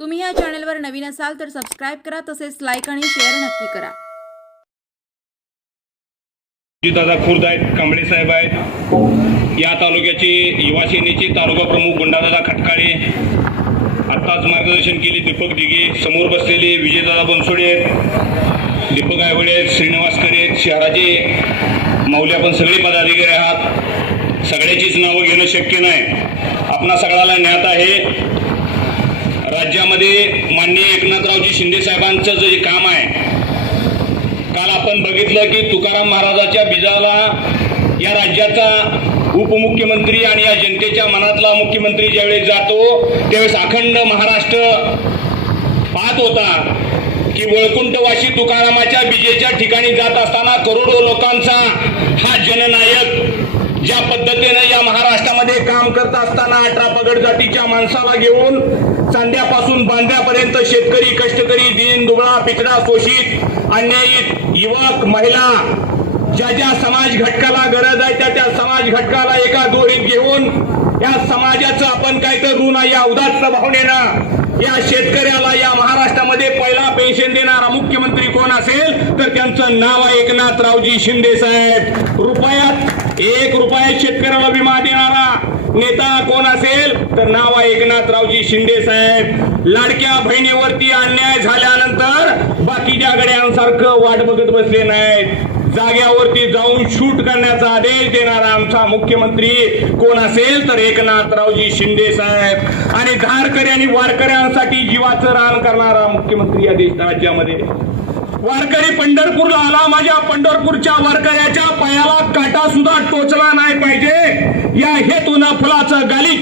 तुम्ही या चॅनलवर नवीन असाल तर सबस्क्राईब करा तसेच लाईक आणि शेअर नक्की करा. दादा खुर्द आहेत कांबळे साहेब आहेत. या तालुक्याचे युवा सेनेचे तालुका प्रमुख गुंडादादा खटकाळे. आत्ताच मार्गदर्शन केले दीपक दिघे. समोर बसलेले विजयदादा बनसोडे आहेत. दीपक आयवडे आहेत श्रीनिवास करे शहराचे माऊली. आपण सगळे पदाधिकारी आहात. सगळ्याचीच नावं घेणं शक्य नाही. आपणा सगळ्याला ज्ञात आहे. राज्यामध्ये माननीय एकनाथरावजी शिंदे साहेबांचं जे काम आहे काल आपण बघितलं की तुकाराम महाराजाच्या बीजाला या राज्याचा उपमुख्यमंत्री आणि या जनतेच्या मनातला मुख्यमंत्री ज्यावेळेस जातो त्यावेळेस अखंड महाराष्ट्र पाहत होता की वळकुंठवाशी तुकारामाच्या बीजेच्या ठिकाणी जात असताना करोडो लोकांचा हा जननायक ज्या पद्धतीने या महाराष्ट्रामध्ये काम करत असताना अठरा पगड जातीच्या माणसाला घेऊन चांद्यापासून बांध्यापर्यंत शेतकरी कष्टकरी दीन दुबळा पिछडा शोषित अन्यायित युवक महिला ज्या ज्या समाज घटकाला गरज आहे त्या त्या समाज घटकाला एका दोरीत घेऊन या समाजाचं आपण काय तर ऋण या उदात्त भावनेनं या शेतकऱ्याला या महाराष्ट्रामध्ये पहिला पेन्शन देणारा मुख्यमंत्री कोण असेल तर त्यांचं नाव आहे एकनाथरावजी शिंदे साहेब. रुपयात एक रुपयात शेतकऱ्याला विमा देणारा नेता कोण असेल तर नाव आहे एकनाथरावजी शिंदे साहेब. लाडक्या बहिणीवरती अन्याय झाल्यानंतर बाकीच्या गड्यांसारखं वाट बघत बसले नाहीत. जाग्यावरती जाऊन शूट करण्याचा आदेश देणारा आमचा मुख्यमंत्री कोण असेल तर एकनाथरावजी शिंदे साहेब. आणि धारकरी आणि वारकऱ्यांसाठी जीवाचं रान करणारा मुख्यमंत्री या देश राज्यामध्ये. वारकरी पंढरपूरला आला माझ्या पंढरपूरच्या वारकऱ्याच्या पायाला काटा सुद्धा टोचला नाही पाहिजे.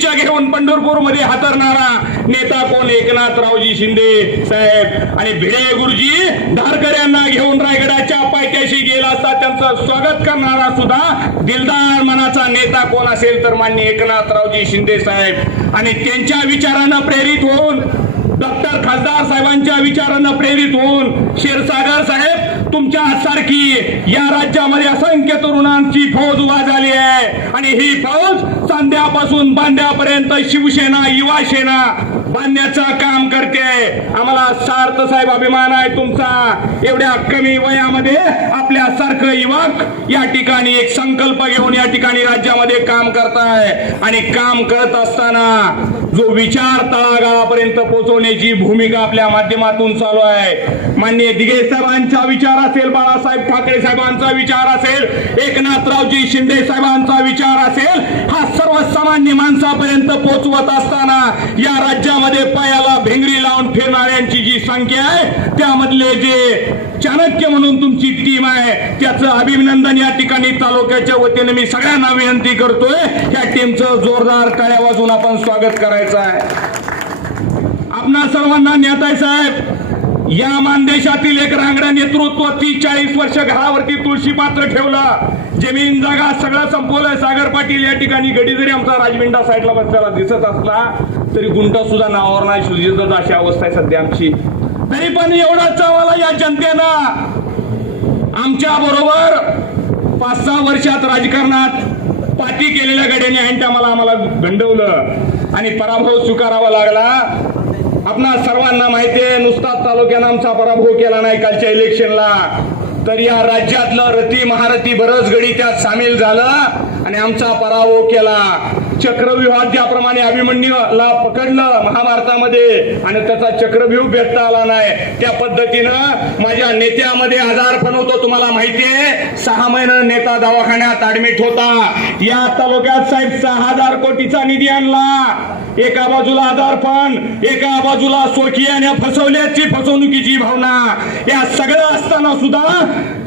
फुलाचं घेऊन पंढरपूरमध्ये हातरणारा नेता कोण? एकनाथरावजी शिंदे साहेब. आणि भिडे गुरुजी धारकऱ्यांना घेऊन रायगडाच्या पायथ्याशी गेला असता त्यांचं स्वागत करणारा सुद्धा दिलदार मनाचा नेता कोण असेल तर मान्य एकनाथरावजी शिंदे साहेब. आणि त्यांच्या विचारानं प्रेरित होऊन डॉक्टर खासदार साहेबांच्या विचारानं प्रेरित होऊन शेरसागर साहेब तुमच्या सारखी या राज्यामध्ये असंख्य तरुणांची फौज उभा आहे. आणि ही फौज चांद्यापासून बांद्यापर्यंत शिवसेना युवा सेना बांधण्याचं काम करते. आम्हाला सार्थ साहेब अभिमान आहे तुमचा. एवढ्या कमी वयामध्ये आपल्या सारखं युवक या ठिकाणी एक संकल्प घेऊन या ठिकाणी राज्यामध्ये काम करताय. आणि काम करत असताना जो विचार तळागाळापर्यंत पोहोचवण्याची भूमिका आपल्या माध्यमातून चालू आहे. माननीय दिघे साहेबांचा विचार असेल बाळासाहेब ठाकरे साहेबांचा विचार असेल एकनाथरावजी शिंदे साहेबांचा विचार असेल हा सर्वसामान्य माणसापर्यंत पोहोचवत असताना या राज्यामध्ये पायाला भेंगरी लावून फिरणाऱ्यांची जी संख्या आहे त्यामधले जे चाणक्य म्हणून तुमची टीम आहे त्याचं अभिनंदन या ठिकाणी तालुक्याच्या वतीने मी सगळ्यांना विनंती करतोय. या टीमचं जोरदार टाळ्या वाजून आपण स्वागत करायचं आहे. आपणा सर्वांना नेताय साहेब या मानदेशातील एक रांगडा नेतृत्व तीस चाळीस वर्ष घरावरती तुळशी पात्र ठेवलं. जमीन जागा सगळं संपवलं सागर पाटील या ठिकाणी गडी जरी आमचा राजविंडा साईडला बसलेला दिसत असला तरी गुंटा सुद्धा नावावर नाही. सुजित अशी अवस्था आहे सध्या आमची. तरी पण एवढाच आम्हाला या जनतेनं आमच्या बरोबर पाच सहा वर्षात राजकारणात पाठी केलेल्या गड्याने ऐन टायमाला आम्हाला गंडवलं. आणि पराभव स्वीकारावा लागला. आपणा सर्वांना माहिती आहे तालुक्यानं आमचा पराभव केला नाही कालच्या इलेक्शनला. तर या राज्यातलं रती महारथी बरंच गडी त्यात सामील झालं आणि आमचा पराभव केला. चक्रव्यूहात ज्याप्रमाणे अभिमन्यूला पकडलं महाभारतामध्ये आणि त्याचा चक्रव्यूह भेटता आला नाही त्या पद्धतीनं माझ्या नेत्यामध्ये आजारपण होतो तुम्हाला माहितीये सहा महिने नेता दवाखान्यात ऍडमिट होता. या तालुक्यात साहेब सहा हजार कोटीचा निधी आणला. एका बाजूला आधारपण एका बाजूला स्वकीयाने फसवल्याची फसवणुकीची भावना. या सगळं असताना सुद्धा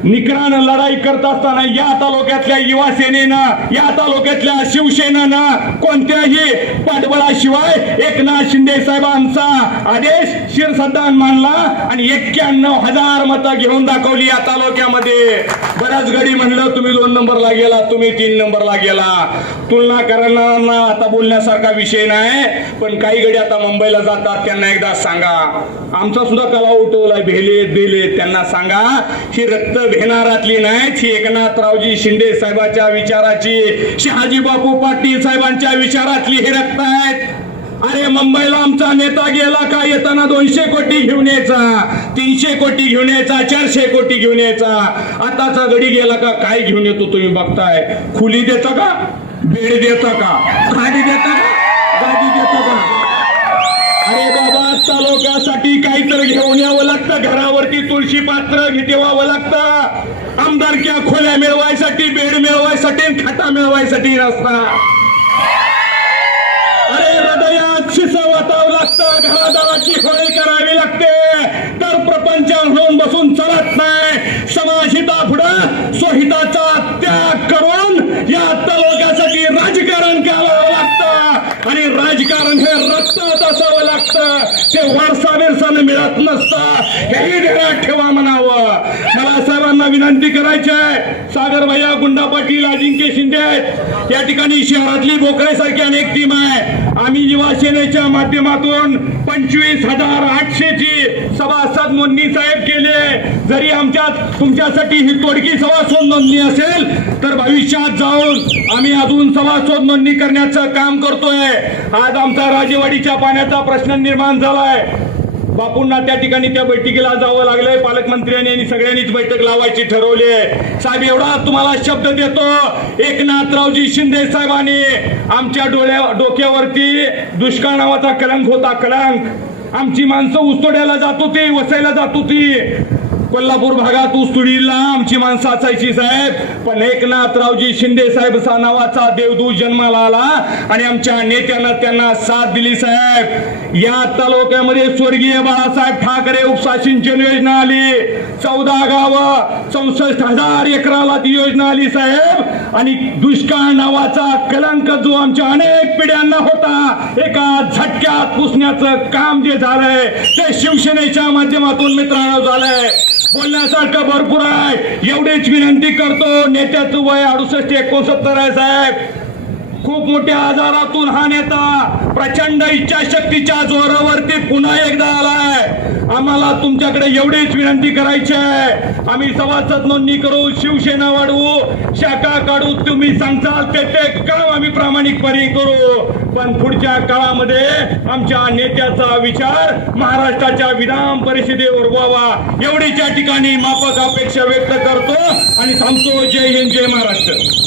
निकरानं लढाई करत असताना या तालुक्यातल्या युवा सेनेनं या तालुक्यातल्या शिवसेनेनं कोणत्याही पाठबळाशिवाय एकनाथ शिंदे साहेबांचा आदेश शिरसद्दान मानला आणि एक्क्याण्णव हजार मतं घेऊन दाखवली या तालुक्यामध्ये. बऱ्याच घडी म्हणलं तुम्ही दोन नंबरला गेला तुम्ही तीन नंबरला गेला. तुलना करणाऱ्यांना आता बोलण्यासारखा विषय नाही. पण काही गडी आता मुंबईला जातात त्यांना एकदा सांगा. आमचा सुद्धा कला उठवला भेले भेलेत त्यांना सांगा. ही रक्त भेनारातली नाहीत ही एकनाथरावजी शिंदे साहेबाच्या विचाराची शहाजी बापू पाटील साहेबांच्या विचारातली ही रक्त आहेत. अरे मुंबईला आमचा नेता गेला का? येताना दोनशे कोटी घेऊन यायचा. तीनशे कोटी घेऊन यायचा चारशे कोटी घेऊन यायचा. आताचा गडी गेला का? काय घेऊन येतो तुम्ही बघताय? खुली देता का? बेड देता का? काय तालुक्यासाठी काहीतरी घेऊन यावं लागतं. घरावरती तुळशी पात्र ठेवावं लागतं. आमदारक्या खोल्या मिळवायसाठी बेड मिळवायसाठी खाता मिळवायसाठी रस्ता. अरे हृदयात शिस वाटावं लागतं. घरादाराची होळी करावी लागते. तर प्रपंच होऊन बसून चालत नाही समाजहिता पुढं स्वहिताचा त्याग करून या तालुक्यासाठी राजकारण करावं लागतं आणि राजकारण हे रक्तात असावं लागतं. ते वारसा बिरसाने मिळत नसतं. हेही ध्यानात ठेवा म्हणावं. विनंती करायची आहे. सागर भैया गुंडा पाटील अजिंक्य शिंदे आहेत. या ठिकाणी शहरातली बोकळेसारखी अनेक टीम आहे. आम्ही युवा सेनेच्या माध्यमातून पंचवीस हजार आठशेची सभासद नोंदणी साहेब केले जरी आमच्या तुमच्यासाठी ही तोडकी सभासद नोंदणी असेल तर भविष्यात जाऊन आम्ही अजून सभासद नोंदणी करण्याचं काम करतोय. आज आमचा राजेवाडीच्या पाण्याचा प्रश्न निर्माण झालाय. बापूंना त्या ठिकाणी त्या बैठकीला जावं लागलंय. पालकमंत्र्यांनी आणि सगळ्यांनीच बैठक लावायची ठरवली आहे. साहेब एवढा तुम्हाला शब्द देतो. एकनाथरावजी शिंदे साहेबांनी आमच्या डोळ्या डोक्यावरती दुष्काळ नावाचा कलंक होता. कलंक. आमची माणसं उस्तोड्याला जात होती वसायला जात होती. कोल्हापूर भागात ऊसतोडीला आमची माणसं असायची साहेब. पण एकनाथरावजी शिंदे साहेब नावाचा देवदूत जन्माला आला आणि आमच्या नेत्यानं त्यांना साथ दिली साहेब. या तालुक्यामध्ये स्वर्गीय बाळासाहेब ठाकरे उपसा सिंचन योजना आली. चौदा गाव चौसष्ट हजार एकराला ती योजना आली साहेब. आणि दुष्काळ नावाचा कलंक जो आमच्या अनेक पिढ्यांना होता एका झटक्यात पुसण्याचं काम जे झालंय ते शिवसेनेच्या माध्यमातून मित्रांनो झालंय. बोलण्यासारखं भरपूर आहे. एवढीच विनंती करतो नेत्याचं वय अडुसष्ट एकोणसत्तर आहे साहेब. खूप मोठ्या आजारातून हा नेता प्रचंड इच्छाशक्तीच्या जोरावरती पुन्हा एकदा आलाय. आम्हाला तुमच्याकडे एवढीच विनंती करायची आहे. आम्ही सभासद नोंदणी करू शिवसेना वाढवू शाखा काढू तुम्ही सांगताल ते ते काम आम्ही प्रामाणिकपणे करू. पण पुढच्या काळामध्ये आमच्या नेत्याचा विचार महाराष्ट्राच्या विधान परिषदेवर व्हावा. एवढीच्या ठिकाणी माफक अपेक्षा व्यक्त करतो आणि थांबतो. जय हिंद जय महाराष्ट्र.